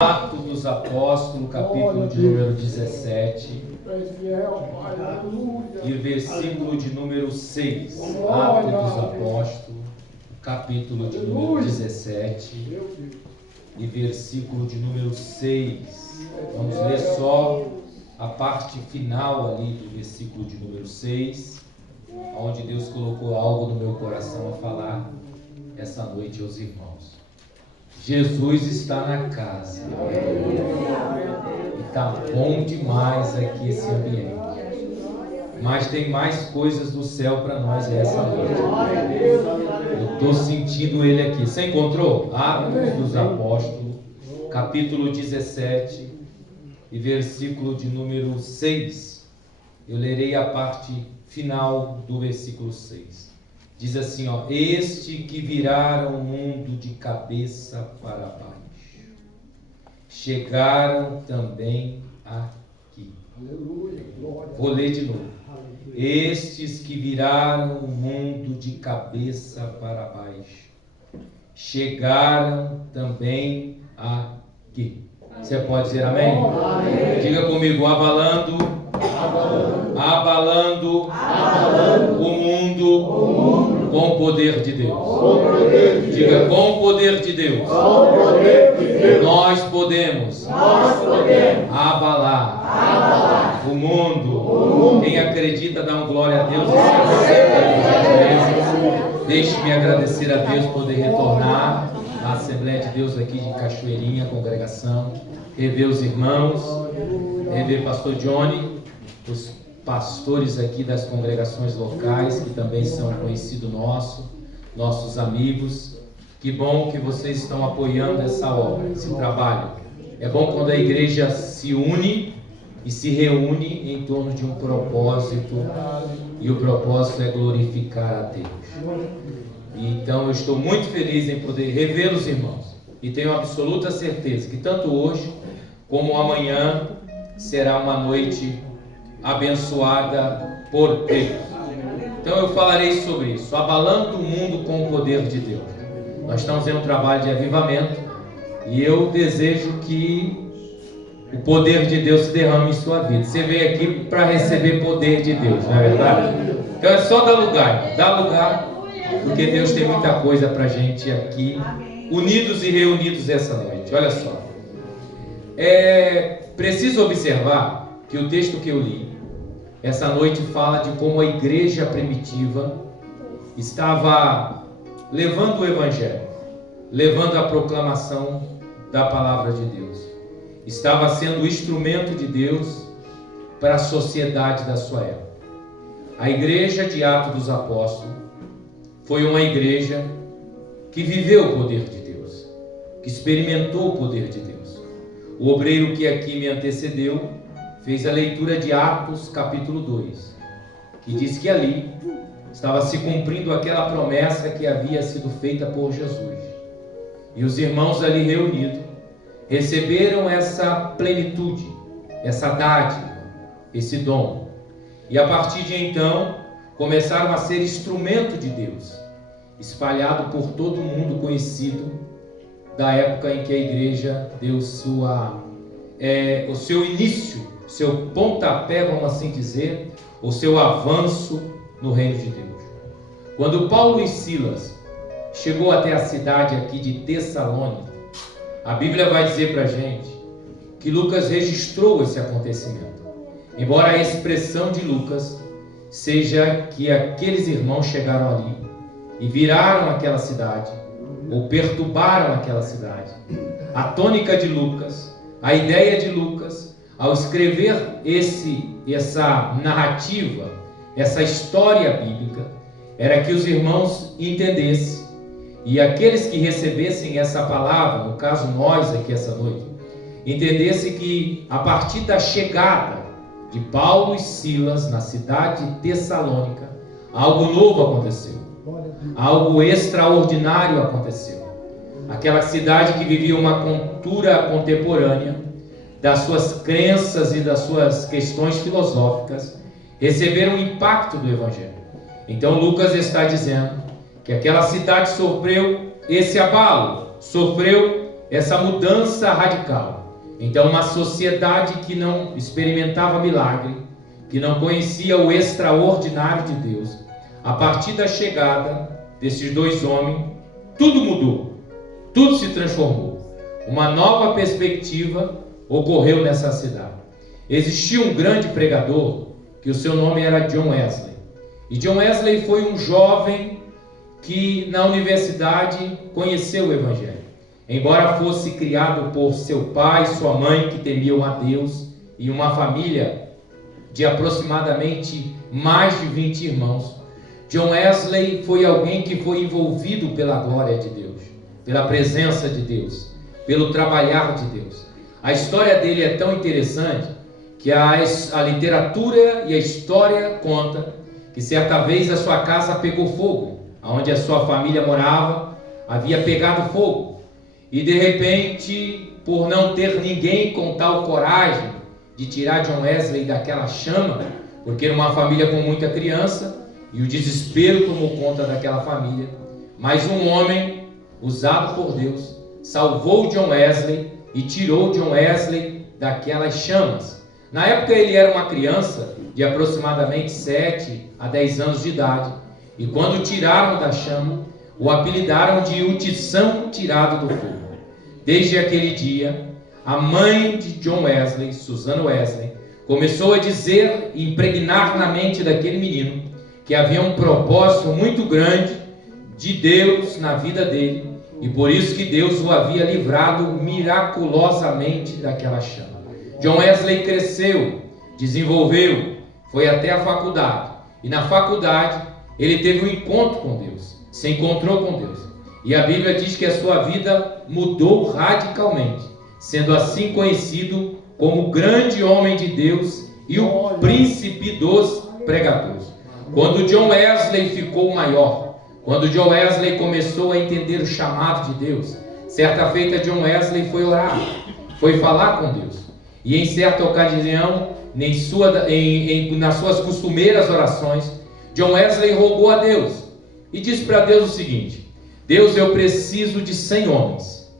Atos dos Apóstolos, capítulo de número 17 e versículo de número 6. Atos dos Apóstolos, capítulo de número 17 e versículo de número 6. Vamos ler só a parte final ali do versículo de número 6, onde Deus colocou algo no meu coração a falar essa noite aos irmãos. Jesus está na casa. E está bom demais aqui esse ambiente. Mas tem mais coisas do céu para nós essa noite. Eu estou sentindo ele aqui. Você encontrou? Atos dos Apóstolos, capítulo 17 e versículo de número 6. Eu lerei a parte final do versículo 6. Diz assim, ó: este que viraram o mundo de cabeça para baixo, chegaram também aqui. Vou ler de novo. Estes que viraram o mundo de cabeça para baixo, chegaram também aqui. Você pode dizer amém? Amém. Diga comigo: abalando o mundo com o poder de Deus. Diga: com o poder de Deus. Nós podemos abalar o mundo. Quem acredita, dá uma glória a Deus. Deixe-me agradecer a Deus por poder retornar à Assembleia de Deus aqui de Cachoeirinha, congregação, rever os irmãos, rever pastor Johnny, os pastores aqui das congregações locais, que também são conhecidos nossos amigos. Que bom que vocês estão apoiando essa obra, esse trabalho. É bom quando a igreja se une e se reúne em torno de um propósito, e o propósito é glorificar a Deus. Então eu estou muito feliz em poder rever os irmãos, e tenho absoluta certeza que tanto hoje como amanhã será uma noite abençoada por Deus. Então eu falarei sobre isso, abalando o mundo com o poder de Deus. Nós estamos em um trabalho de avivamento, e eu desejo que o poder de Deus se derrame em sua vida. Você veio aqui para receber poder de Deus, não é verdade? Então é só dar lugar, porque Deus tem muita coisa para a gente aqui, unidos e reunidos essa noite. Olha só, preciso observar que o texto que eu li essa noite fala de como a igreja primitiva estava levando o evangelho, levando a proclamação da palavra de Deus. Estava sendo o instrumento de Deus para a sociedade da sua época. A igreja de Atos dos Apóstolos foi uma igreja que viveu o poder de Deus, que experimentou o poder de Deus. O obreiro que aqui me antecedeu fez a leitura de Atos capítulo 2, que diz que ali estava se cumprindo aquela promessa que havia sido feita por Jesus. E os irmãos ali reunidos receberam essa plenitude, essa dádiva, esse dom. E a partir de então, começaram a ser instrumento de Deus, espalhado por todo o mundo conhecido da época em que a igreja deu o seu início, seu pontapé, vamos assim dizer, o seu avanço no reino de Deus. Quando Paulo e Silas chegou até a cidade aqui de Tessalônica, a Bíblia vai dizer para a gente que Lucas registrou esse acontecimento, embora a expressão de Lucas seja que aqueles irmãos chegaram ali e viraram aquela cidade, ou perturbaram aquela cidade. A tônica de Lucas, a ideia de Lucas, ao escrever essa narrativa, essa história bíblica, era que os irmãos entendessem, e aqueles que recebessem essa palavra, no caso nós aqui essa noite, entendessem que a partir da chegada de Paulo e Silas na cidade de Tessalônica, algo novo aconteceu, algo extraordinário aconteceu. Aquela cidade que vivia uma cultura contemporânea, das suas crenças e das suas questões filosóficas, receberam o impacto do Evangelho. Então Lucas está dizendo que aquela cidade sofreu esse abalo, sofreu essa mudança radical. Então, uma sociedade que não experimentava milagre, que não conhecia o extraordinário de Deus, a partir da chegada desses dois homens, tudo mudou, tudo se transformou. Uma nova perspectiva ocorreu nessa cidade. Existia um grande pregador, que o seu nome era John Wesley. E John Wesley foi um jovem que na universidade conheceu o Evangelho. Embora fosse criado por seu pai e sua mãe, que temiam a Deus, e uma família de aproximadamente mais de 20 irmãos, John Wesley foi alguém que foi envolvido pela glória de Deus, pela presença de Deus, pelo trabalhar de Deus. A história dele é tão interessante que a literatura e a história conta que certa vez a sua casa pegou fogo, onde a sua família morava, havia pegado fogo. E de repente, por não ter ninguém com tal coragem de tirar John Wesley daquela chama, porque era uma família com muita criança, e o desespero tomou conta daquela família, mas um homem usado por Deus salvou John Wesley e tirou John Wesley daquelas chamas. Na época ele era uma criança de aproximadamente 7 a 10 anos de idade, e quando o tiraram da chama, o apelidaram de o tição tirado do fogo. Desde aquele dia, a mãe de John Wesley, Susan Wesley, começou a dizer e impregnar na mente daquele menino que havia um propósito muito grande de Deus na vida dele, e por isso que Deus o havia livrado miraculosamente daquela chama. John Wesley cresceu, desenvolveu, foi até a faculdade, e na faculdade ele teve um encontro com Deus, se encontrou com Deus, e a Bíblia diz que a sua vida mudou radicalmente, sendo assim conhecido como o grande homem de Deus e o príncipe dos pregadores. Quando John Wesley ficou maior, quando John Wesley começou a entender o chamado de Deus, certa feita John Wesley foi orar, foi falar com Deus, e em certa ocasião, nas suas costumeiras orações, John Wesley rogou a Deus e disse para Deus o seguinte: Deus, eu preciso de 100 homens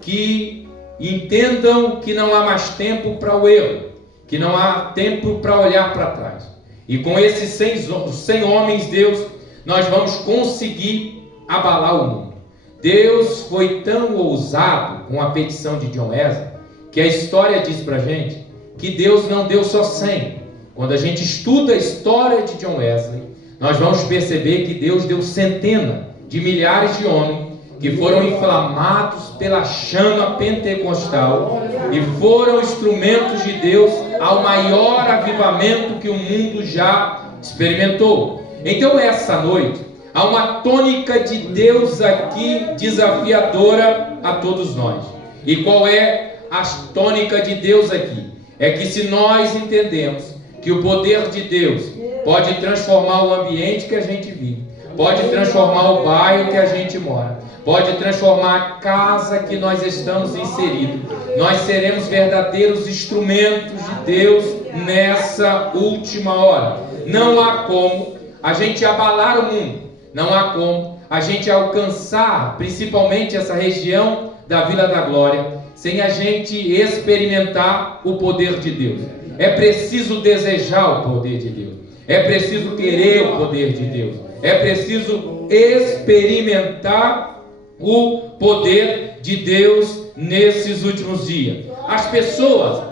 que entendam que não há mais tempo para o erro, que não há tempo para olhar para trás. E com esses 100 homens, Deus, nós vamos conseguir abalar o mundo. Deus foi tão ousado com a petição de John Wesley, que a história diz para a gente que Deus não deu só 100. Quando a gente estuda a história de John Wesley, nós vamos perceber que Deus deu centenas de milhares de homens que foram inflamados pela chama pentecostal e foram instrumentos de Deus ao maior avivamento que o mundo já experimentou. Então essa noite há uma tônica de Deus aqui desafiadora a todos nós. E qual é a tônica de Deus aqui? É que se nós entendemos que o poder de Deus pode transformar o ambiente que a gente vive, pode transformar o bairro que a gente mora, pode transformar a casa que nós estamos inseridos, nós seremos verdadeiros instrumentos de Deus nessa última hora. Não há como a gente abalar o mundo, não há como a gente alcançar principalmente essa região da Vila da Glória sem a gente experimentar o poder de Deus. É preciso desejar o poder de Deus, é preciso querer o poder de Deus, é preciso experimentar o poder de Deus nesses últimos dias. As pessoas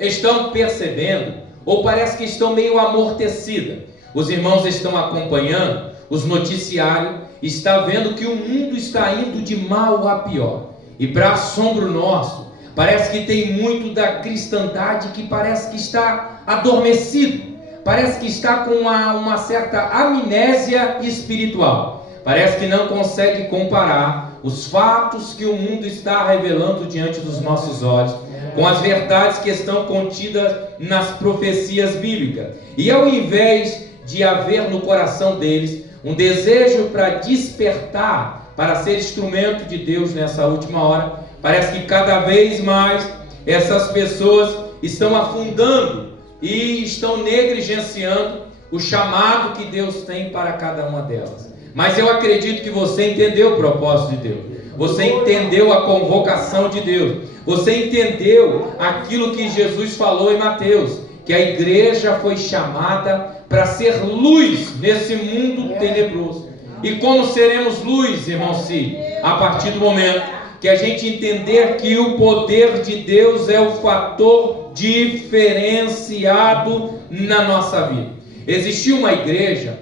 estão percebendo, ou parece que estão meio amortecidas. Os irmãos estão acompanhando os noticiários, está vendo que o mundo está indo de mal a pior. E para assombro nosso, parece que tem muito da cristandade que parece que está adormecido, parece que está com uma certa amnésia espiritual, parece que não consegue comparar os fatos que o mundo está revelando diante dos nossos olhos com as verdades que estão contidas nas profecias bíblicas. E ao invés de haver no coração deles um desejo para despertar, para ser instrumento de Deus nessa última hora, parece que cada vez mais essas pessoas estão afundando e estão negligenciando o chamado que Deus tem para cada uma delas. Mas eu acredito que você entendeu o propósito de Deus. Você entendeu a convocação de Deus. Você entendeu aquilo que Jesus falou em Mateus, que a igreja foi chamada para ser luz nesse mundo tenebroso. E como seremos luz, irmão Cid? A partir do momento que a gente entender que o poder de Deus é o fator diferenciado na nossa vida. Existiu uma igreja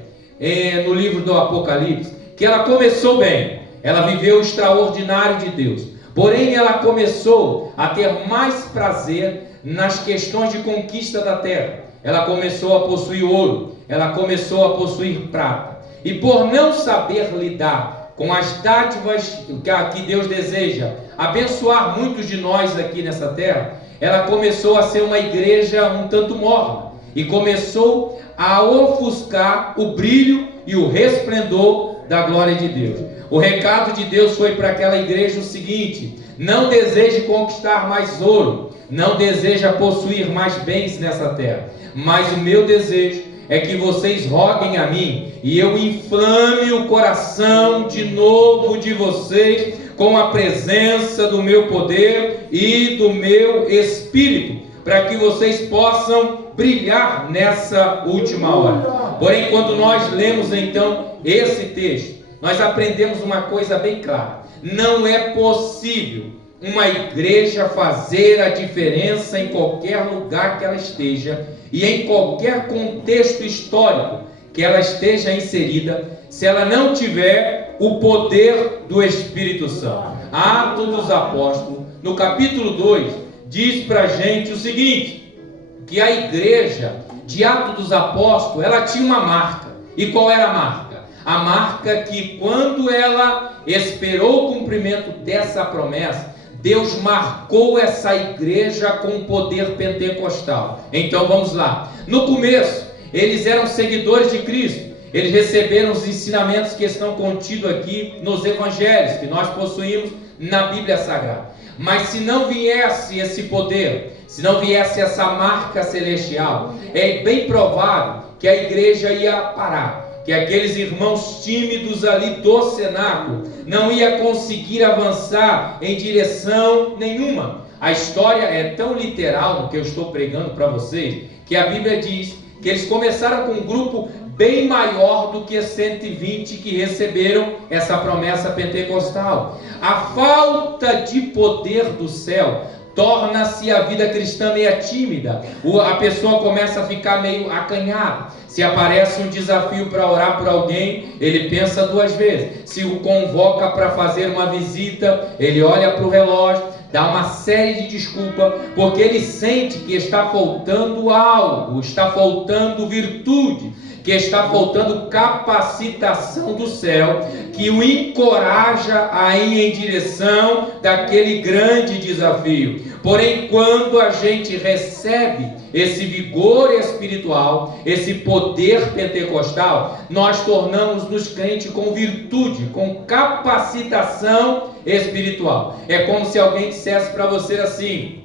no livro do Apocalipse que ela começou bem, ela viveu o extraordinário de Deus, porém ela começou a ter mais prazer nas questões de conquista da terra. Ela começou a possuir ouro, ela começou a possuir prata, e por não saber lidar com as dádivas que Deus deseja abençoar muitos de nós aqui nessa terra, ela começou a ser uma igreja um tanto morna, e começou a ofuscar o brilho e o resplendor da glória de Deus. O recado de Deus foi para aquela igreja o seguinte: não deseje conquistar mais ouro, não deseja possuir mais bens nessa terra, mas o meu desejo é que vocês roguem a mim, e eu inflame o coração de novo de vocês com a presença do meu poder e do meu Espírito, para que vocês possam brilhar nessa última hora. Porém, quando nós lemos então esse texto, nós aprendemos uma coisa bem clara: não é possível uma igreja fazer a diferença em qualquer lugar que ela esteja e em qualquer contexto histórico que ela esteja inserida, se ela não tiver o poder do Espírito Santo. Atos dos Apóstolos, no capítulo 2, diz para a gente o seguinte: que a igreja de Atos dos Apóstolos, ela tinha uma marca. E qual era a marca? A marca que, quando ela esperou o cumprimento dessa promessa, Deus marcou essa igreja com o poder pentecostal. Então vamos lá. No começo, eles eram seguidores de Cristo. Eles receberam os ensinamentos que estão contidos aqui nos evangelhos, que nós possuímos na Bíblia Sagrada. Mas se não viesse esse poder, se não viesse essa marca celestial, é bem provável que a igreja ia parar, que aqueles irmãos tímidos ali do cenáculo não ia conseguir avançar em direção nenhuma. A história é tão literal no que eu estou pregando para vocês, que a Bíblia diz que eles começaram com um grupo bem maior do que 120 que receberam essa promessa pentecostal. A falta de poder do céu torna-se a vida cristã meio tímida. A pessoa começa a ficar meio acanhada. Se aparece um desafio para orar por alguém, ele pensa duas vezes. Se o convoca para fazer uma visita, ele olha para o relógio, dá uma série de desculpas, porque ele sente que está faltando algo, está faltando virtude, que está faltando capacitação do céu, que o encoraja a ir em direção daquele grande desafio. Porém, quando a gente recebe esse vigor espiritual, esse poder pentecostal, nós tornamos-nos crentes com virtude, com capacitação espiritual. É como se alguém dissesse para você assim: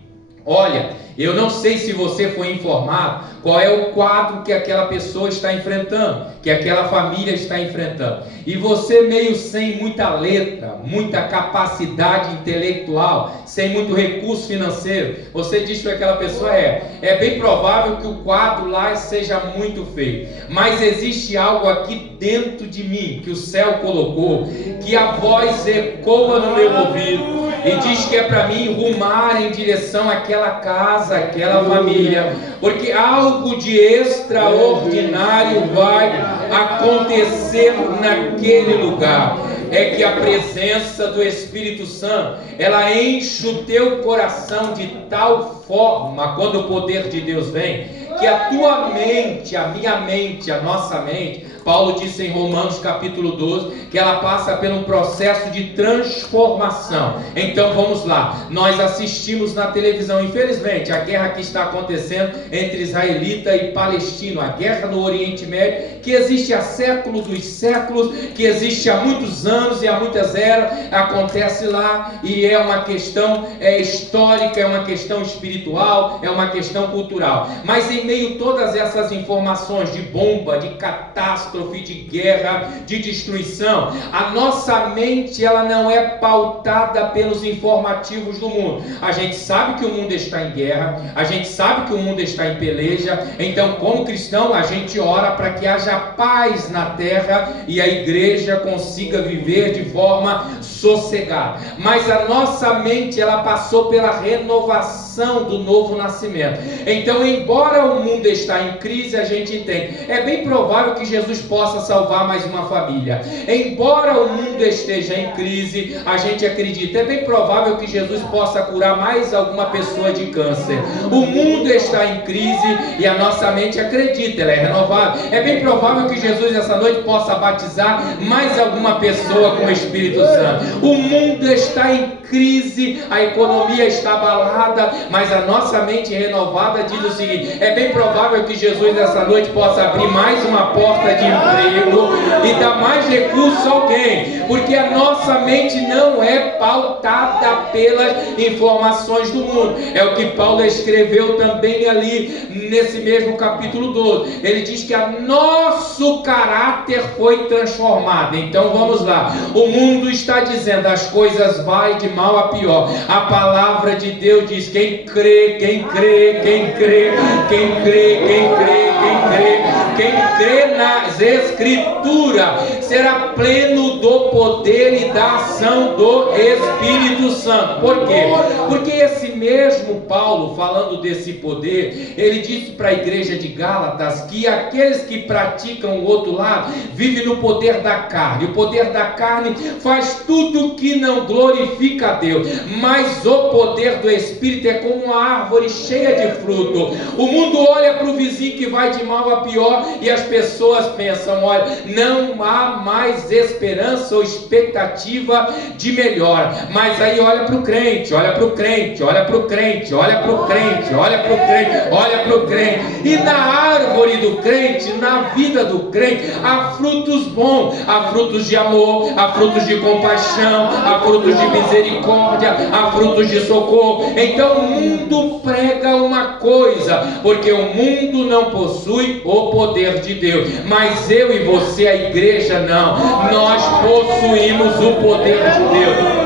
olha, eu não sei se você foi informado qual é o quadro que aquela pessoa está enfrentando, que aquela família está enfrentando. E você, meio sem muita letra, muita capacidade intelectual, sem muito recurso financeiro, você diz para aquela pessoa: é bem provável que o quadro lá seja muito feio, mas existe algo aqui dentro de mim que o céu colocou, que a voz ecoa no meu ouvido e diz que é para mim rumar em direção àquela casa, àquela família, porque algo de extraordinário vai acontecer naquele lugar. É que a presença do Espírito Santo, ela enche o teu coração de tal forma, quando o poder de Deus vem, que a tua mente, a minha mente, a nossa mente, Paulo disse em Romanos capítulo 12, que ela passa por um processo de transformação. Então vamos lá, nós assistimos na televisão, infelizmente, a guerra que está acontecendo entre israelita e palestino, a guerra no Oriente Médio, que existe há séculos dos séculos, que existe há muitos anos e há muitas eras, acontece lá, e é uma questão histórica, é uma questão espiritual, é uma questão cultural. Mas em meio a todas essas informações de bomba, de catástrofe, catástrofe, de guerra, de destruição. A nossa mente, ela não é pautada pelos informativos do mundo. A gente sabe que o mundo está em guerra, a gente sabe que o mundo está em peleja. Então, como cristão, a gente ora para que haja paz na terra e a igreja consiga viver de forma sossegada. Mas a nossa mente, ela passou pela renovação do novo nascimento. Então, embora o mundo está em crise, a gente entende, é bem provável que Jesus possa salvar mais uma família. Embora o mundo esteja em crise, a gente acredita, é bem provável que Jesus possa curar mais alguma pessoa de câncer. O mundo está em crise e a nossa mente acredita, ela é renovada. É bem provável que Jesus essa noite possa batizar mais alguma pessoa com o Espírito Santo. O mundo está em crise, a economia está abalada, mas a nossa mente renovada diz o seguinte: é bem provável que Jesus essa noite possa abrir mais uma porta de emprego e dar mais recursos a alguém, porque a nossa mente não é pautada pelas informações do mundo. É o que Paulo escreveu também ali nesse mesmo capítulo 12. Ele diz que o nosso caráter foi transformado. Então vamos lá, o mundo está dizendo as coisas vai de mal a pior. A palavra de Deus diz: quem crê, quem crê, quem crê, quem crê, quem crê, quem crê, quem crê nas Escrituras será pleno do poder e da ação do Espírito Santo. Por quê? Porque esse mesmo Paulo, falando desse poder, ele disse para a igreja de Gálatas que aqueles que praticam o outro lado vivem no poder da carne. O poder da carne faz tudo que não glorifica a Deus, mas o poder do Espírito é como uma árvore cheia de fruto. O mundo olha para o vizinho que vai de mal a pior e as pessoas pensam: olha, não há mais esperança ou expectativa de melhor. Mas aí olha para o crente, olha para o crente, olha para o crente, olha para o crente, olha para o crente, olha para o crente, e na árvore do crente, na vida do crente, há frutos bons, há frutos de amor, há frutos de compaixão, há frutos de misericórdia, há frutos de socorro. Então o mundo prega uma coisa, porque o mundo não possui o poder de Deus, mas eu e você, a igreja, não, nós possuímos o poder de Deus.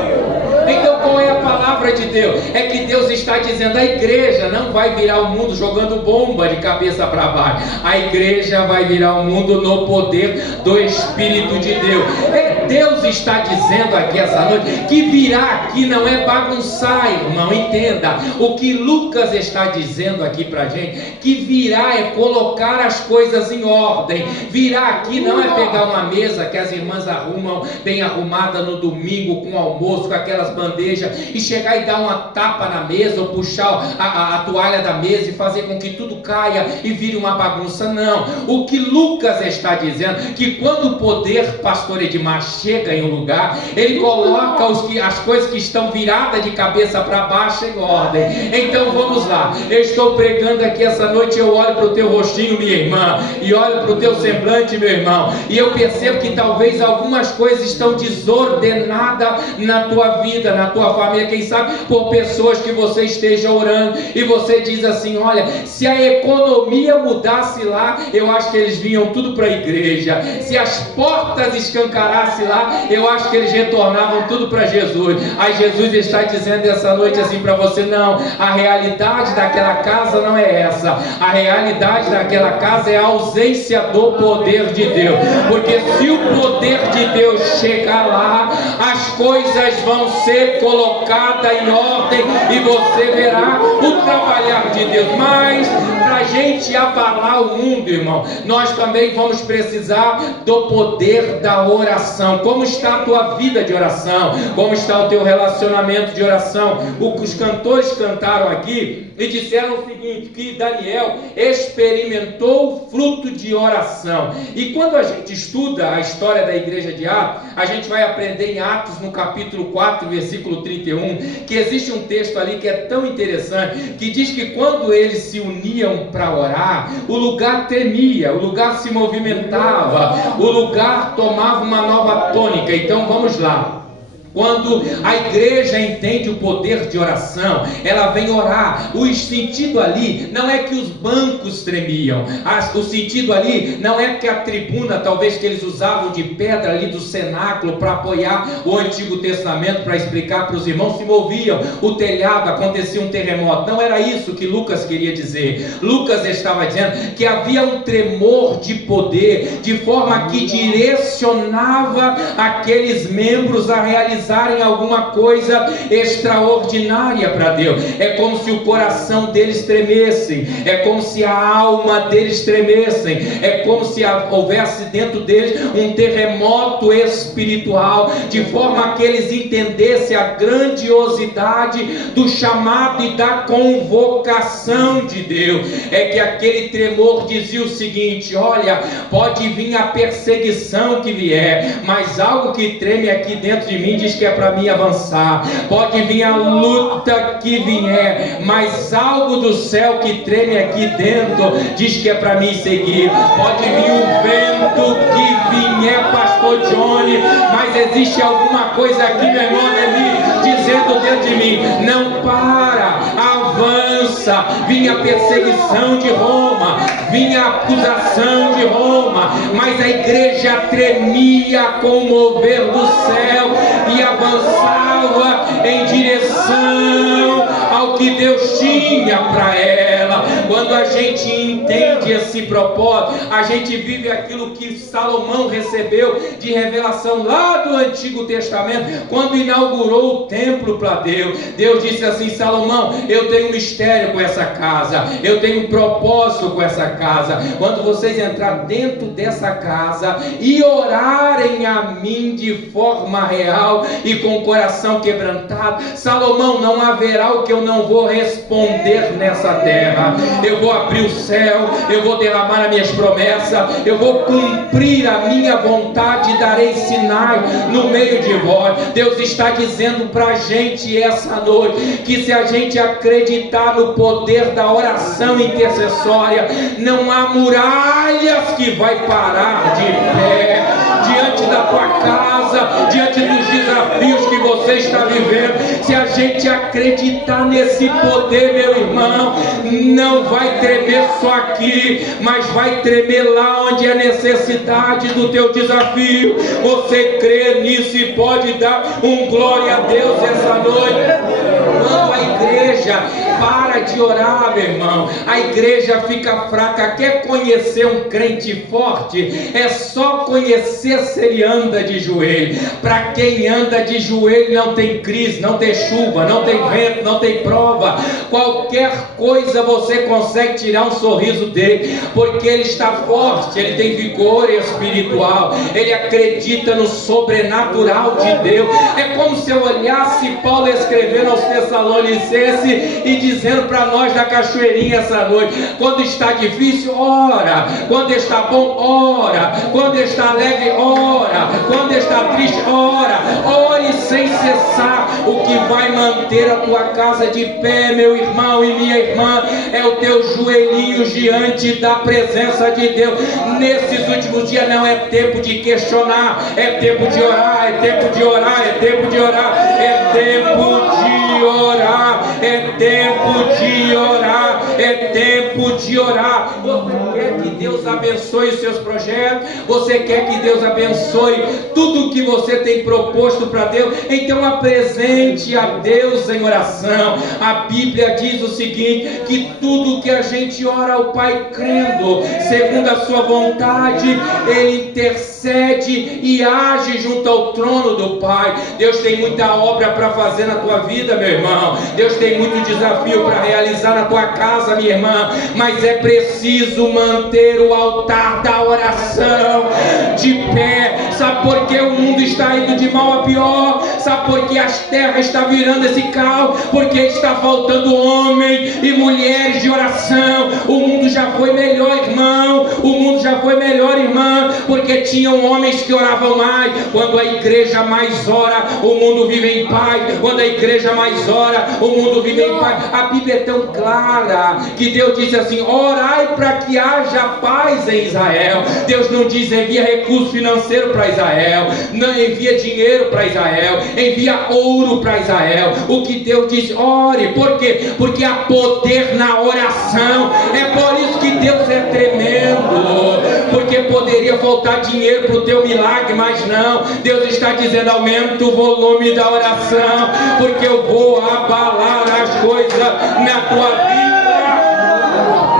Então qual é a palavra de Deus? É que Deus está dizendo: a igreja não vai virar o mundo jogando bomba de cabeça para baixo, a igreja vai virar o mundo no poder do Espírito de Deus. Deus está dizendo aqui essa noite que virar aqui não é bagunçar, irmão, entenda o que Lucas está dizendo aqui para a gente, que virar é colocar as coisas em ordem. Virar aqui não é pegar uma mesa que as irmãs arrumam bem arrumada no domingo com almoço, com aquelas bandejas, e chegar e dar uma tapa na mesa ou puxar a toalha da mesa e fazer com que tudo caia e vire uma bagunça. Não, o que Lucas está dizendo, que quando o poder, pastor Edmar, chega em um lugar, ele coloca as coisas que estão viradas de cabeça para baixo em ordem. Então vamos lá, eu estou pregando aqui essa noite, eu olho para o teu rostinho, minha irmã, e olho para o teu semblante, meu irmão, e eu percebo que talvez algumas coisas estão desordenadas na tua vida, na tua família, quem sabe por pessoas que você esteja orando, e você diz assim: olha, se a economia mudasse lá, eu acho que eles vinham tudo para a igreja. Se as portas escancarassem lá, eu acho que eles retornavam tudo para Jesus. Aí Jesus está dizendo essa noite assim para você: não, a realidade daquela casa não é essa. A realidade daquela casa é a ausência do poder de Deus, porque se o poder de Deus chegar lá, as coisas vão ser colocadas em ordem e você verá o trabalhar de Deus. Mas para a gente abalar o mundo, irmão, nós também vamos precisar do poder da oração. Como está a tua vida de oração? Como está o teu relacionamento de oração? Os cantores cantaram aqui e disseram o seguinte, que Daniel experimentou o fruto de oração. E quando a gente estuda a história da igreja de Atos, a gente vai aprender em Atos, no capítulo 4, versículo 31, que existe um texto ali que é tão interessante, que diz que quando eles se uniam para orar, o lugar tremia, o lugar se movimentava, o lugar tomava uma nova tônica. Então vamos lá, Quando a igreja entende o poder de oração, ela vem orar. O sentido ali não é que os bancos tremiam. O sentido ali não é que a tribuna, talvez que eles usavam de pedra ali do cenáculo para apoiar o Antigo Testamento, para explicar para os irmãos, se moviam. O telhado, acontecia um terremoto. Não era isso que Lucas queria dizer. Lucas estava dizendo que havia um tremor de poder, de forma que direcionava aqueles membros a realizarem alguma coisa extraordinária para Deus. É como se o coração deles tremesse, é como se a alma deles tremesse, é como se houvesse dentro deles um terremoto espiritual, de forma que eles entendessem a grandiosidade do chamado e da convocação de Deus. É que aquele tremor dizia o seguinte: olha, pode vir a perseguição que vier, mas algo que treme aqui dentro de mim diz que é para mim avançar. Pode vir a luta que vier, mas algo do céu que treme aqui dentro diz que é para mim seguir. Pode vir o vento que vier, pastor Johnny, mas existe alguma coisa aqui, meu irmão, dizendo dentro de mim: não para, avança. Vinha a perseguição de Roma, vinha a acusação de Roma, mas a igreja tremia com o mover do céu e avançava em direção ao que Deus tinha para ela. Quando a gente entende esse propósito, a gente vive aquilo que Salomão recebeu de revelação lá do Antigo Testamento, quando inaugurou o templo para Deus. Deus disse assim: Salomão, eu tenho um mistério com essa casa, eu tenho um propósito com essa casa. Quando vocês entrarem dentro dessa casa e orarem a mim de forma real e com o coração quebrantado, Salomão, não haverá o que eu não vou responder nessa terra. Eu vou abrir o céu, eu vou derramar as minhas promessas, eu vou cumprir a minha vontade e darei sinais no meio de vós. Deus está dizendo para a gente essa noite que se a gente acreditar no poder da oração intercessória, não há muralhas que vai parar de pé diante da tua casa, diante dos desafios que você está vivendo. Se a gente acreditar nesse poder, meu irmão, não vai tremer só aqui, mas vai tremer lá onde é necessidade do teu desafio. Você crê nisso e pode dar um glória a Deus essa noite. Quando a igreja para de orar, meu irmão, a igreja fica fraca. Quer conhecer um crente forte? É só conhecer se ele anda de joelho. Para quem anda de joelho, não tem crise, não tem chuva, não tem vento, não tem prova. Qualquer coisa você consegue tirar um sorriso dele, porque ele está forte, ele tem vigor espiritual, ele acredita no sobrenatural de Deus. É como se eu olhasse Paulo escrevendo aos Tessalonicenses e dizendo para nós da Cachoeirinha essa noite: quando está difícil, ora; quando está bom, ora; quando está alegre, ora; quando está triste, ora. Ore sem cessar. O que vai manter a tua casa de pé, meu irmão e minha irmã, é o teu joelhinho diante da presença de Deus. Nesses últimos dias não é tempo de questionar, é tempo de orar, é tempo de orar, é tempo de orar, é tempo de orar, é tempo de orar, é tempo de orar. Você quer que Deus abençoe os seus projetos? Você quer que Deus abençoe tudo que você tem proposto para Deus? Então apresente a Deus em oração. A Bíblia diz o seguinte: que tudo que a gente ora ao Pai crendo, segundo a sua vontade, Ele intercede e age junto ao trono do Pai. Deus tem muita obra para fazer na tua vida, meu irmão. Deus tem muito desafio para realizar na tua casa, minha irmã. Mas é preciso manter o altar da oração de pé. Sabe por que o mundo está indo de mal a pior? Sabe por que as terras estão virando esse caos? Porque está faltando homens e mulheres de oração. O mundo já foi melhor, irmão. O mundo já foi melhor, irmã, porque tinham homens que oravam mais. Quando a igreja mais ora, o mundo vive em paz. Quando a igreja mais ora, o mundo vive em paz. A Bíblia é tão clara que Deus disse assim: orai para que haja paz em Israel. Deus não diz envia recurso financeiro para Israel, não envia dinheiro para Israel, envia ouro para Israel. O que Deus diz, ore. Por quê? Porque há poder na oração. É por isso que Deus é tremendo, porque poderia faltar dinheiro para o teu milagre, mas não. Deus está dizendo, aumenta o volume da oração, porque eu vou abalar as coisas na tua vida.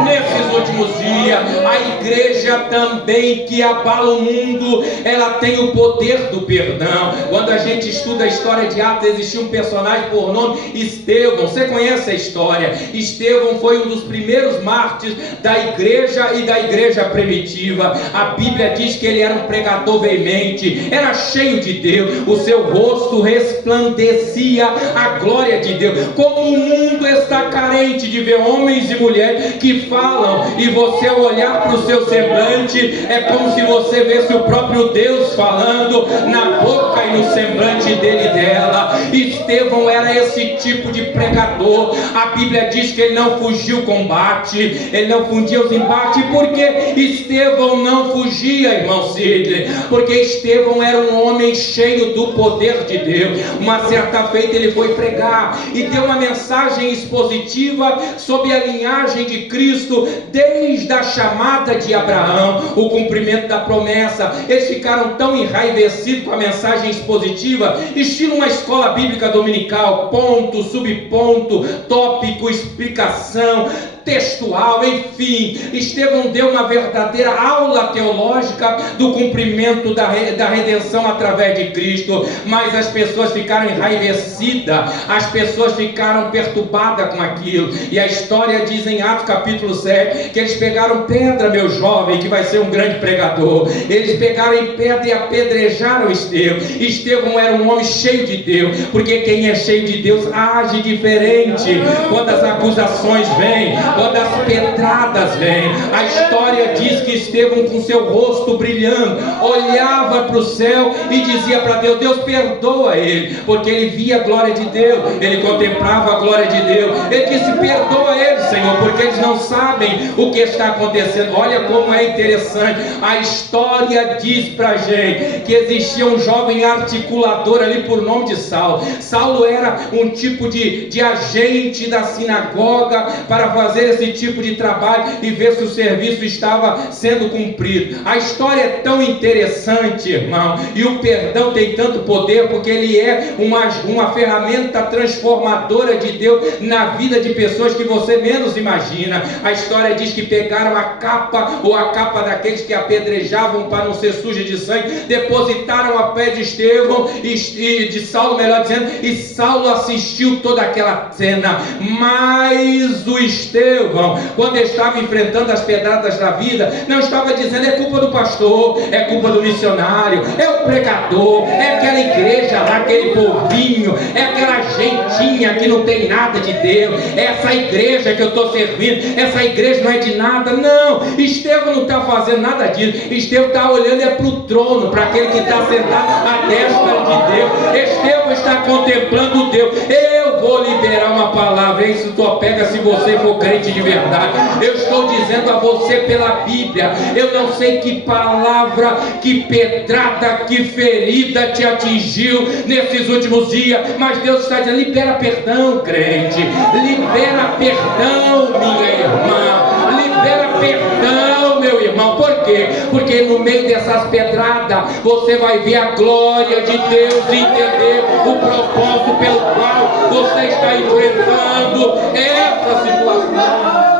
Nesses últimos dias, a igreja também que abala o mundo, ela tem o poder do perdão. Quando a gente estuda a história de Atos, existia um personagem por nome Estevão. Você conhece a história? Estevão foi um dos primeiros mártires da igreja e da igreja primitiva. A Bíblia diz que ele era um pregador veemente, era cheio de Deus, o seu rosto resplandecia a glória de Deus. Como o mundo está carente de ver homens e mulheres que falam, e você ao olhar para o seu semblante, é como se você visse o próprio Deus falando na boca e no semblante dele e dela. Estevão era esse tipo de pregador. A Bíblia diz que ele não fugiu o combate, ele não fundia os embates. Por que Estevão não fugia, irmão Sidney? Porque Estevão era um homem cheio do poder de Deus. Uma certa feita ele foi pregar e deu uma mensagem expositiva sobre a linhagem de Cristo, desde a chamada de Abraão, o cumprimento da promessa. Eles ficaram tão enraivecidos com a mensagem expositiva, estilo uma escola bíblica dominical, ponto, subponto, tópico, explicação textual, enfim. Estevão deu uma verdadeira aula teológica do cumprimento da redenção através de Cristo, mas as pessoas ficaram enraivecidas, as pessoas ficaram perturbadas com aquilo, e a história diz em Atos capítulo 7, que eles pegaram pedra, meu jovem, que vai ser um grande pregador. Eles pegaram em pedra e apedrejaram Estevão. Estevão era um homem cheio de Deus, porque quem é cheio de Deus age diferente quando as acusações vêm, quando as pedradas vêm. A história diz que Estevão, com seu rosto brilhando, olhava para o céu e dizia para Deus, Deus perdoa ele, porque ele via a glória de Deus, ele contemplava a glória de Deus. Ele disse, perdoa ele, Senhor, porque eles não sabem o que está acontecendo. Olha como é interessante. A história diz para a gente que existia um jovem articulador ali por nome de Saulo. Saulo era um tipo de agente da sinagoga para fazer esse tipo de trabalho e ver se o serviço estava sendo cumprido. A história é tão interessante, irmão, e o perdão tem tanto poder, porque ele é uma ferramenta transformadora de Deus na vida de pessoas que você menos imagina. A história diz que pegaram a capa, ou a capa daqueles que apedrejavam para não ser suja de sangue, depositaram a pé de Estevão e de Saulo, melhor dizendo, e Saulo assistiu toda aquela cena. Mas o Estevão, quando estava enfrentando as pedradas da vida, não estava dizendo, é culpa do pastor, é culpa do missionário, é o pregador, é aquela igreja lá, aquele povinho, é aquela gentinha que não tem nada de Deus, é essa igreja que eu estou servindo, essa igreja não é de nada. Não, Estevão não está fazendo nada disso. Estevão está olhando para o trono, para aquele que está sentado à destra de Deus. Estevão está contemplando Deus. Eu vou liberar uma palavra, isso tu pega se você for crente de verdade. Eu estou dizendo a você pela Bíblia, eu não sei que palavra, que pedrada, que ferida te atingiu nesses últimos dias, mas Deus está dizendo, libera perdão, crente, libera perdão, minha irmã, libera perdão, meu irmão. Por quê? Porque no meio dessas pedradas você vai ver a glória de Deus e entender o propósito pelo qual você está enfrentando essa situação.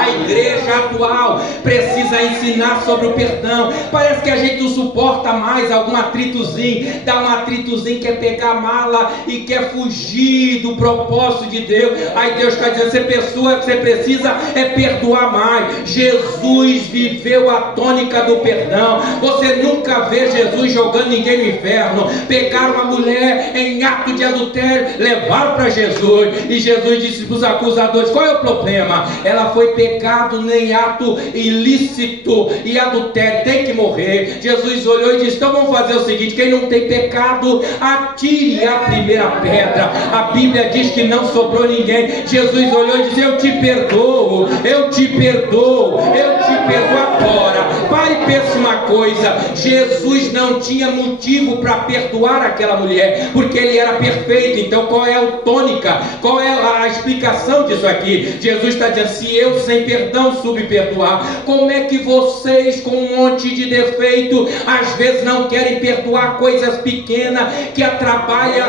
A igreja atual precisa ensinar sobre o perdão. Parece que a gente não suporta mais algum atritozinho, dá um atritozinho, quer pegar a mala e quer fugir do propósito de Deus. Aí Deus está dizendo, você precisa perdoar mais. Jesus viveu a tônica do perdão. Você nunca vê Jesus jogando ninguém no inferno. Pegaram uma mulher em ato de adultério, levaram para Jesus, e Jesus disse para os acusadores, qual é o problema? Ela foi pecado em ato ilícito e adultério, tem que morrer. Jesus olhou e disse, então vamos fazer o seguinte, quem não tem pecado, atire a primeira pedra. A Bíblia diz que não sobrou ninguém. Jesus olhou e disse, eu te perdoo, eu te perdoo, eu te perdoo agora. Pare e pense uma coisa, Jesus não tinha motivo para perdoar aquela mulher, porque ele era perfeito. Então qual é a tônica? Qual é a explicação disso aqui? Jesus está dizendo, se eu sem perdão soube perdoar, como é que vocês com um monte de defeito, às vezes não querem perdoar coisas pequenas que atrapalham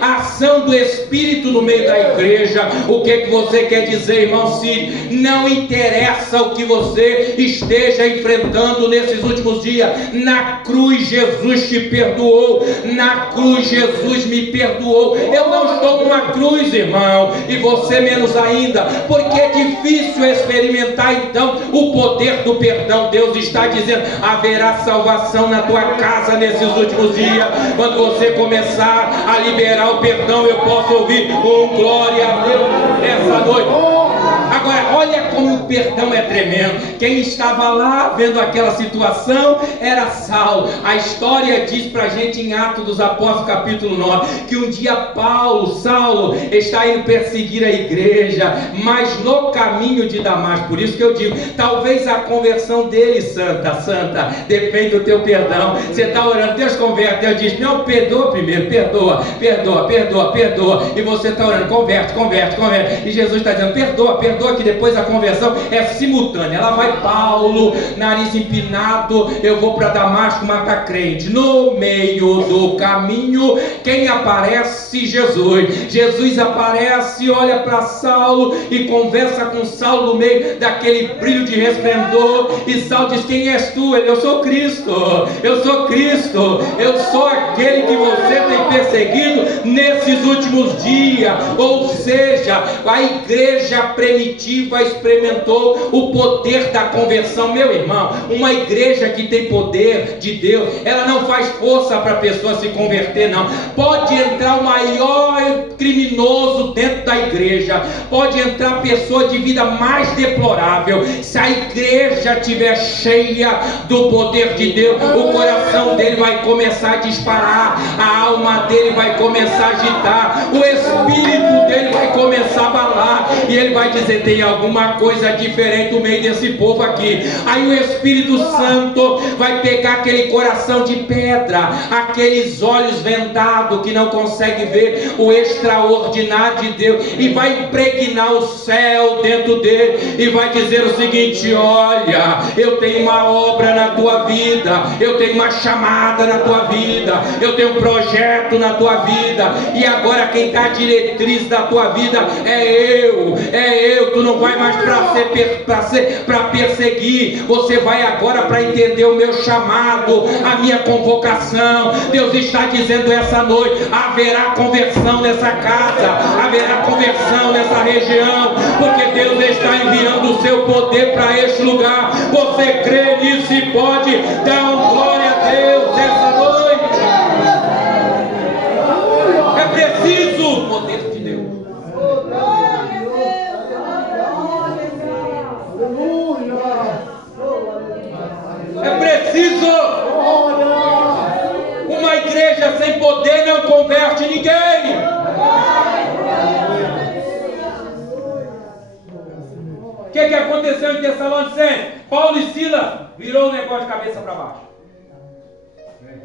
a ação do Espírito no meio da igreja? O que você quer dizer, irmão Cid? Não interessa o que você esteja enfrentando nesses últimos dias, na cruz Jesus te perdoou, na cruz Jesus me perdoou. Eu não estou numa cruz, irmão, e você menos ainda, porque é difícil experimentar então o poder do perdão. Deus está dizendo, haverá salvação na tua casa nesses últimos dias. Quando você começar a liberar o perdão, eu posso ouvir glória a Deus essa noite. Agora, olha como o perdão é tremendo. Quem estava lá vendo aquela situação era Saulo. A história diz pra gente em Atos dos Apóstolos capítulo 9, que um dia Saulo está indo perseguir a igreja, mas no caminho de Damasco. Por isso que eu digo, talvez a conversão dele, santa, depende do teu perdão. Você está orando, Deus converte, Deus diz, não, perdoa primeiro, perdoa. E você está orando, converte. E Jesus está dizendo, perdoa, que depois a conversão é simultânea. Ela vai, Paulo, nariz empinado, eu vou para Damasco matar crente. No meio do caminho, quem aparece? Jesus aparece, olha para Saulo e conversa com Saulo no meio daquele brilho de resplendor, e Saulo diz, quem és tu? Ele, eu sou Cristo, eu sou aquele que você tem perseguido nesses últimos dias. Ou seja, a igreja primitiva experimentou o poder da conversão. Meu irmão, uma igreja que tem poder de Deus, ela não faz força para a pessoa se converter, não. Pode entrar o maior criminoso dentro da igreja, pode entrar a pessoa de vida mais deplorável, se a igreja estiver cheia do poder de Deus, o coração dele vai começar a disparar, a alma dele vai começar a agitar, o espírito dele vai começar a abalar, e ele vai dizer, tem alguma coisa diferente no meio desse povo aqui. Aí o Espírito Santo vai pegar aquele coração de pedra, aqueles olhos vendados que não conseguem ver o extraordinário de Deus, e vai impregnar o céu dentro dele, e vai dizer o seguinte, olha, eu tenho uma obra na tua vida, eu tenho uma chamada na tua vida, eu tenho um projeto na tua vida, e agora quem dá a diretriz da tua vida é eu, tu não vai mais para perseguir, você vai agora para entender o meu chamado, a minha convocação. Deus está dizendo essa noite, haverá conversão nessa casa, haverá conversão nessa região, porque Deus está enviando o seu poder para este lugar. Você crê nisso e pode dar um glória a Deus essa noite. É preciso o poder de Deus. É preciso. Uma igreja sem poder não converte ninguém. O que aconteceu em Tessalonicenses? Paulo e Silas virou o negócio de cabeça para baixo.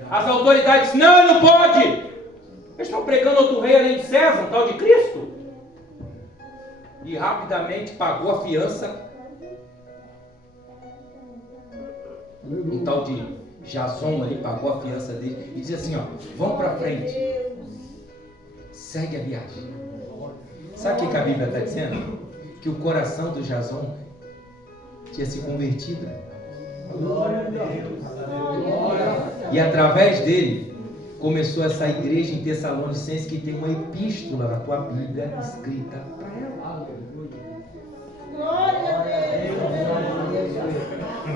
As autoridades disseram, não pode. Eles estão pregando outro rei além de César, um tal de Cristo. E rapidamente pagou a fiança. Um tal de Jason ali pagou a fiança dele e diz assim, ó, vamos para frente, segue a viagem. Sabe o que a Bíblia está dizendo? Que o coração do Jason tinha se convertido. Glória a Deus. E através dele começou essa igreja em Tessalonicenses, que tem uma epístola na tua Bíblia escrita para ela. Glória a Deus.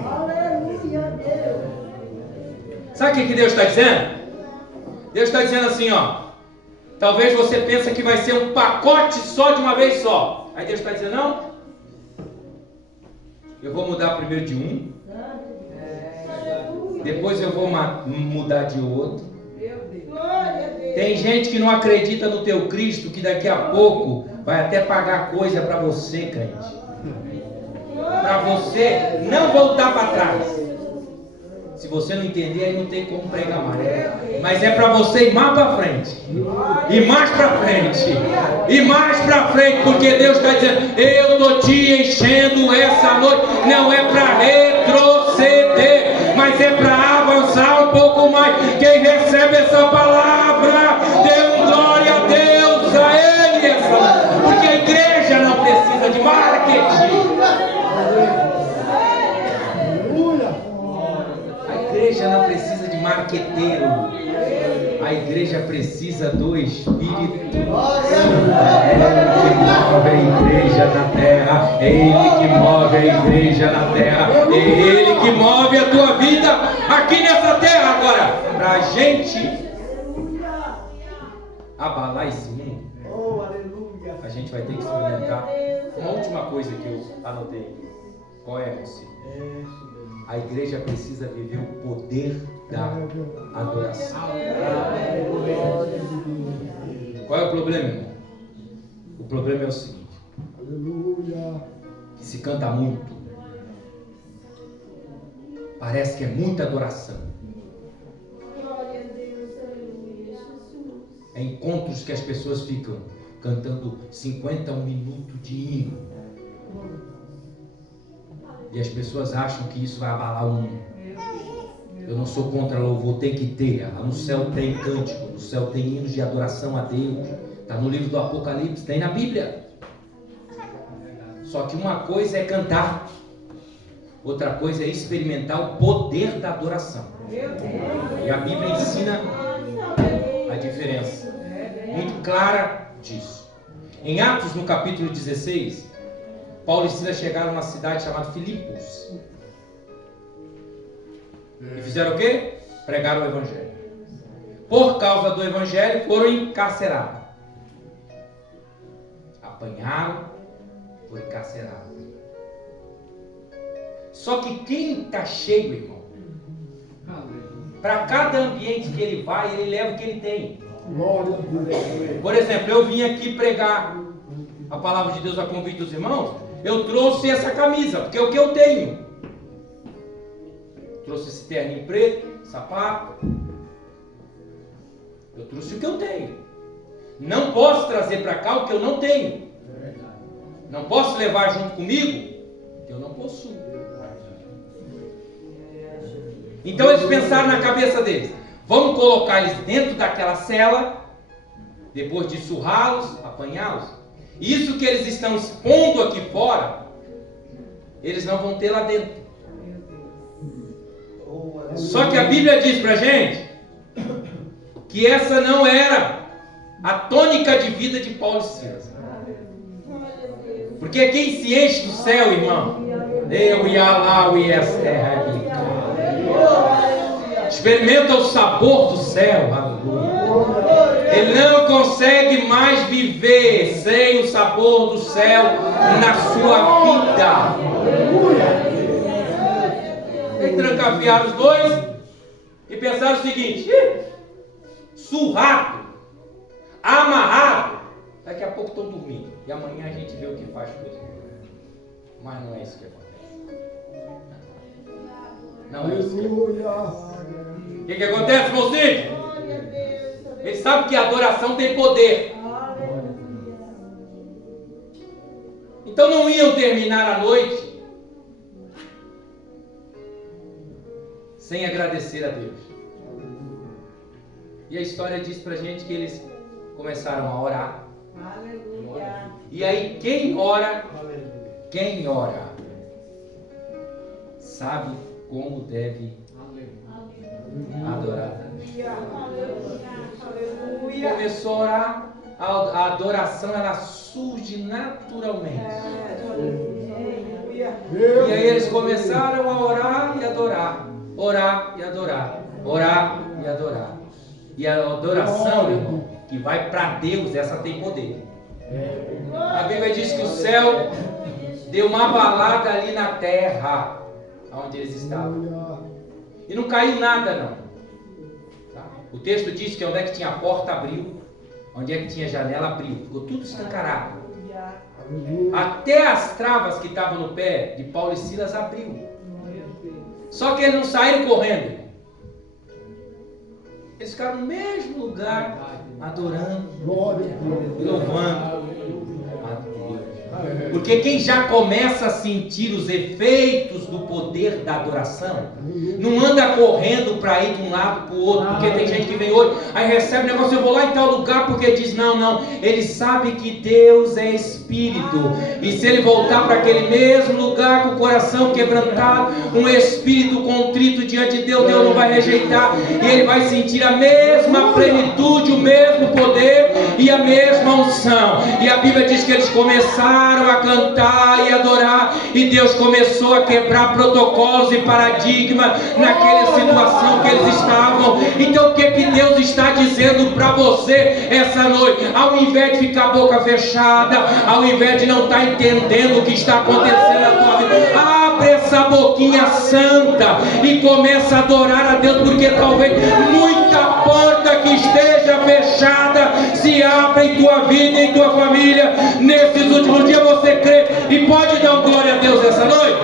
Aleluia a Deus. Sabe o que Deus está dizendo? Deus está dizendo assim, ó. Talvez você pense que vai ser um pacote só de uma vez só. Aí Deus está dizendo, não. Eu vou mudar primeiro de um. Depois eu vou mudar de outro. Tem gente que não acredita no teu Cristo, que daqui a pouco vai até pagar coisa para você, crente. Para você não voltar para trás. Se você não entender, aí não tem como pregar mais. Mas é para você ir mais para frente. E mais para frente. E mais para frente. Porque Deus está dizendo: eu estou te enchendo essa noite. Não é para retroceder, mas é para avançar um pouco mais. Quem recebe essa palavra, dê glória a Deus, a Ele essa noite. Porque a igreja não precisa de marketing. A igreja não precisa de marqueteiro. A igreja precisa do Espírito Santo. É Ele que move a igreja na terra. É Ele que move a igreja na terra. É Ele que move a tua vida aqui nessa terra agora. Para a gente abalar esse mundo, a gente vai ter que experimentar uma última coisa que eu anotei aqui. Qual é, você? A igreja precisa viver o poder da adoração. Qual é o problema, irmão? O problema é o seguinte: que se canta muito, parece que é muita adoração. É encontros que as pessoas ficam cantando 51 minutos de hino. E as pessoas acham que isso vai abalar o mundo. Eu não sou contra louvor, tem que ter. No céu tem cântico, no céu tem hinos de adoração a Deus. Está no livro do Apocalipse, tem na Bíblia. Só que uma coisa é cantar, outra coisa é experimentar o poder da adoração. E a Bíblia ensina a diferença muito clara disso. Em Atos, no capítulo 16, Paulo e Silas chegaram numa cidade chamada Filipos. E fizeram o quê? Pregaram o Evangelho. Por causa do Evangelho, foram encarcerados. Apanharam, foram encarcerados. Só que quem está cheio, irmão, para cada ambiente que ele vai, ele leva o que ele tem. Por exemplo, eu vim aqui pregar a palavra de Deus a convite dos irmãos. Eu trouxe essa camisa, porque é o que eu tenho. Trouxe esse terninho preto, sapato. Eu trouxe o que eu tenho. Não posso trazer para cá o que eu não tenho. Não posso levar junto comigo o que eu não possuo. Então eles pensaram na cabeça deles: vamos colocar eles dentro daquela cela, depois de surrá-los, apanhá-los. Isso que eles estão expondo aqui fora, eles não vão ter lá dentro. Só que a Bíblia diz pra gente que essa não era a tônica de vida de Paulo e Silas. Porque quem se enche do céu, irmão, eu ia lá, eu ia terra, experimenta o sabor do céu, aleluia. Ele não consegue mais viver sem o sabor do céu na sua vida. E trancafiaram os dois e pensaram o seguinte: surrado, amarrado, daqui a pouco estão dormindo. E amanhã a gente vê o que faz com eles. Mas não é isso que acontece. Não é isso que acontece. O que acontece, mocinho? Ele sabe que a adoração tem poder. Então não iam terminar a noite sem agradecer a Deus. E a história diz pra gente que eles começaram a orar. E aí quem ora, sabe como deve adorar. Começou a orar, a adoração ela surge naturalmente. E aí eles começaram a orar e adorar, orar e adorar, orar e adorar. E a adoração, irmão, que vai para Deus, essa tem poder. A Bíblia diz que o céu deu uma balada ali na terra, onde eles estavam. E não caiu nada, não. O texto diz que onde é que tinha a porta abriu, onde é que tinha janela abriu, ficou tudo escancarado. Até as travas que estavam no pé de Paulo e Silas abriu. Só que eles não saíram correndo. Eles ficaram no mesmo lugar, adorando, louvando a Deus. Porque quem já começa a sentir os efeitos do poder da adoração, não anda correndo para ir de um lado para o outro, porque tem gente que vem hoje, aí recebe o negócio, eu vou lá em tal lugar, porque diz, não, ele sabe que Deus é Espírito, e se ele voltar para aquele mesmo lugar com o coração quebrantado, um espírito contrito diante de Deus, Deus não vai rejeitar, e ele vai sentir a mesma plenitude, o mesmo poder e a mesma unção. E a Bíblia diz que eles começaram a cantar e adorar, e Deus começou a quebrar protocolos e paradigmas naquela situação que eles estavam. Então o que Deus está dizendo para você essa noite? Ao invés de ficar a boca fechada, ao invés de não estar entendendo o que está acontecendo na tua vida, abre essa boquinha santa e começa a adorar a Deus, porque talvez muita porta que esteja fechada se abra em tua vida e em tua família nesses últimos dias. Você crê e pode dar glória a Deus essa noite?